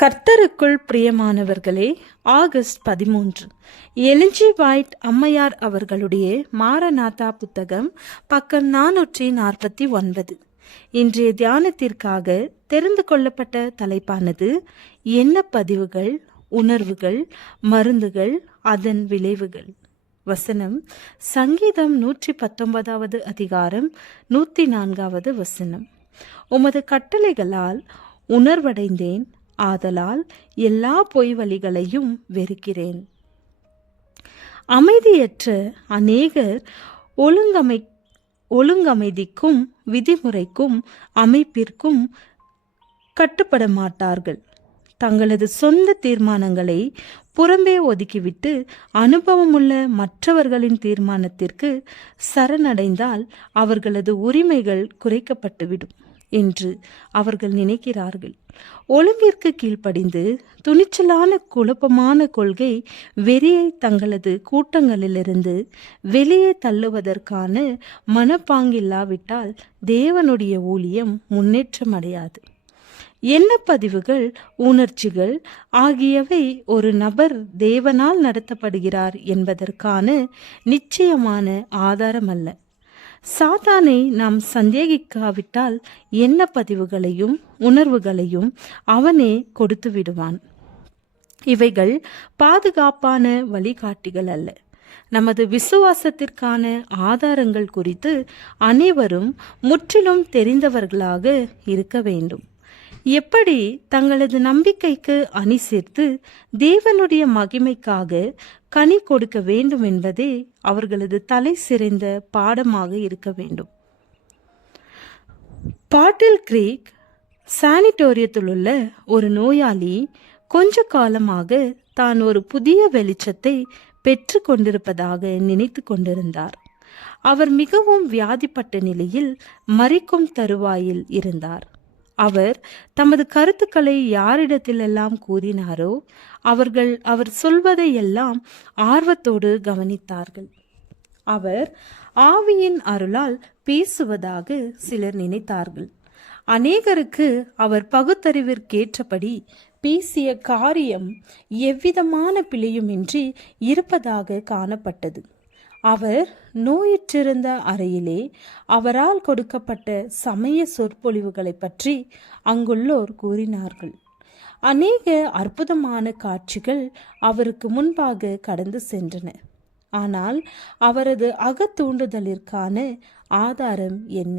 கர்த்தருக்குள் பிரியமானவர்களே, August 13 Elon G white அம்மையார் அவர்களுடைய மாரநாதா புத்தகம், பக்கம் 449. இன்றைய தியானத்திற்காக தெரிந்து கொள்ளப்பட்ட தலைப்பானது எண்ணப்பதிவுகள், உணர்வுகள், மருந்துகள், அதன் விளைவுகள். வசனம் சங்கீதம் 119 அதிகாரம் 104 வசனம். உமது கட்டளைகளால் உணர்வடைந்தேன், ஆதலால் எல்லா பொய் வழிகளையும் வெறுக்கிறேன். அமைதியற்ற அநேகர் ஒழுங்கமைதிக்கும் விதிமுறைக்கும் அமைப்பிற்கும் கட்டுப்பட மாட்டார்கள். தங்களது சொந்த தீர்மானங்களை புறம்பே ஒதுக்கிவிட்டு அனுபவமுள்ள மற்றவர்களின் தீர்மானத்திற்கு சரணடைந்தால் அவர்களது உரிமைகள் குறைக்கப்பட்டுவிடும் என்று அவர்கள் நினைக்கிறார்கள். ஒழுங்கிற்கு கீழ்ப்படிந்து துணிச்சலான குழப்பமான கொள்கை வெறியை தங்களது கூட்டங்களிலிருந்து வெளியே தள்ளுவதற்கான மனப்பாங்கில்லாவிட்டால் தேவனுடைய ஊழியம் முன்னேற்றம் அடையாது. எண்ணப்பதிவுகள், உணர்ச்சிகள் ஆகியவை ஒரு நபர் தேவனால் நடத்தப்படுகிறார் என்பதற்கான நிச்சயமான ஆதாரம் அல்ல. சாத்தானை நாம் சந்தேகிக்காவிட்டால் எண்ணப்பதிவுகளையும் உணர்வுகளையும் அவனே கொடுத்து விடுவான். இவைகள் பாதுகாப்பான வழிகாட்டிகள் அல்ல. நமது விசுவாசத்திற்கான ஆதாரங்கள் குறித்து அனைவரும் முற்றிலும் தெரிந்தவர்களாக இருக்க வேண்டும். எப்படி தங்களது நம்பிக்கைக்கு அணி சேர்த்து தேவனுடைய மகிமைக்காக கனி கொடுக்க வேண்டும் என்பதே அவர்களது தலை சிறந்த பாடமாக இருக்க வேண்டும். பாட்டில் கிரீக் சானிட்டோரியத்தில் உள்ள ஒரு நோயாளி கொஞ்ச காலமாக தான் ஒரு புதிய வெளிச்சத்தை பெற்று கொண்டிருப்பதாக நினைத்து கொண்டிருந்தார். அவர் மிகவும் வியாதிப்பட்ட நிலையில் மரிக்கும் தருவாயில் இருந்தார். அவர் தமது கருத்துக்களை யாரிடத்திலெல்லாம் கூறினாரோ அவர்கள் அவர் சொல்வதை எல்லாம் ஆர்வத்தோடு கவனித்தார்கள். அவர் ஆவியின் அருளால் பேசுவதாக சிலர் நினைத்தார்கள். அநேகருக்கு அவர் பகுத்தறிவிற்கேற்றபடி பேசிய காரியம் எவ்விதமான பிழையுமின்றி இருப்பதாக காணப்பட்டது. அவர் நோயுற்றிருந்த அறையிலே அவரால் கொடுக்கப்பட்ட சமய சொற்பொழிவுகளை பற்றி அங்குள்ளோர் கூறினார்கள். அநேக அற்புதமான காட்சிகள் அவருக்கு முன்பாக கடந்து சென்றன. ஆனால் அவரது அகத்தூண்டுதலிற்கான ஆதாரம் என்ன?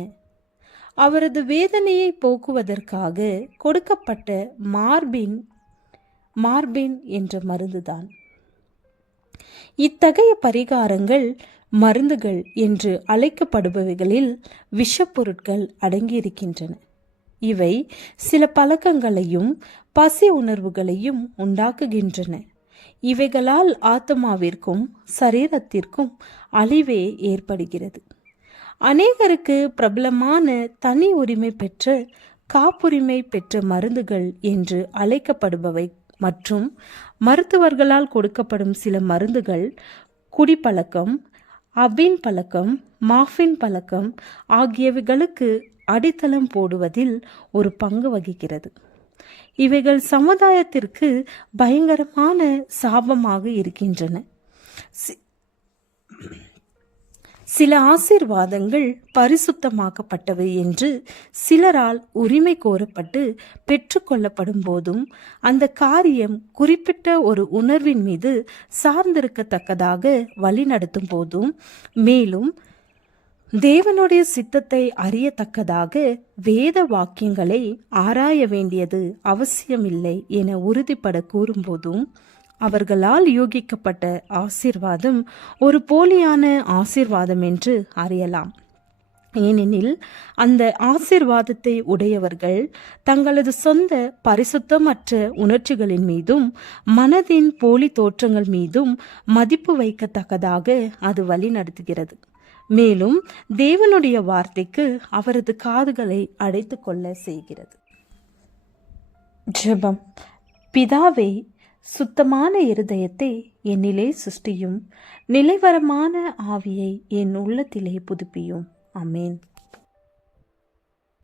அவரது வேதனையை போக்குவதற்காக கொடுக்கப்பட்ட மார்பின் என்ற மருந்துதான். இத்தகைய பரிகாரங்கள், மருந்துகள் என்று அழைக்கப்படுபவைகளில் விஷப்பொருட்கள் அடங்கியிருக்கின்றன. இவை சில பழக்கங்களையும் பசி உணர்வுகளையும் உண்டாக்குகின்றன. இவைகளால் ஆத்மாவிற்கும் சரீரத்திற்கும் அழிவே ஏற்படுகிறது. அநேகருக்கு பிரபலமான தனி உரிமை பெற்ற, காப்புரிமை பெற்ற மருந்துகள் என்று அழைக்கப்படுபவை மற்றும் மருத்துவர்களால் கொடுக்கப்படும் சில மருந்துகள் குடிப்பழக்கம், அபின் பழக்கம், மாஃபின் பழக்கம் ஆகியவைகளுக்கு அடித்தளம் போடுவதில் ஒரு பங்கு வகிக்கிறது. இவைகள் சமுதாயத்திற்கு பயங்கரமான சாபமாக இருக்கின்றன. சில ஆசீர்வாதங்கள் பரிசுத்தமாக்கப்பட்டவை என்று சிலரால் உரிமை கோரப்பட்டு பெற்றுக்கொள்ளப்படும் போதும் அந்த காரியம் குறிப்பிட்ட ஒரு உணர்வின் மீது சார்ந்திருக்கத்தக்கதாக வழிநடத்தும் போதும், மேலும் தேவனுடைய சித்தத்தை அறியத்தக்கதாக வேத வாக்கியங்களை ஆராய வேண்டியது அவசியமில்லை என உறுதிப்பட கூறும்போதும், அவர்களால் யூகிக்கப்பட்ட ஆசீர்வாதம் ஒரு போலியான ஆசீர்வாதம் என்று அறியலாம். ஏனெனில் அந்த ஆசீர்வாதத்தை உடையவர்கள் தங்களது சொந்த பரிசுத்தமற்ற உணர்ச்சிகளின் மீதும் மனதின் போலி தோற்றங்கள் மீதும் மதிப்பு வைக்கத்தக்கதாக அது வழி நடத்துகிறது. மேலும் தேவனுடைய வார்த்தைக்கு அவரது காதுகளை அடைத்து கொள்ள செய்கிறது. ஜெபம். பிதாவே, சுத்தமான இருதயத்தை என்னிலே சிருஷ்டியும், நிலைவரமான ஆவியை என் உள்ளத்திலே புதுப்பியும். ஆமென்.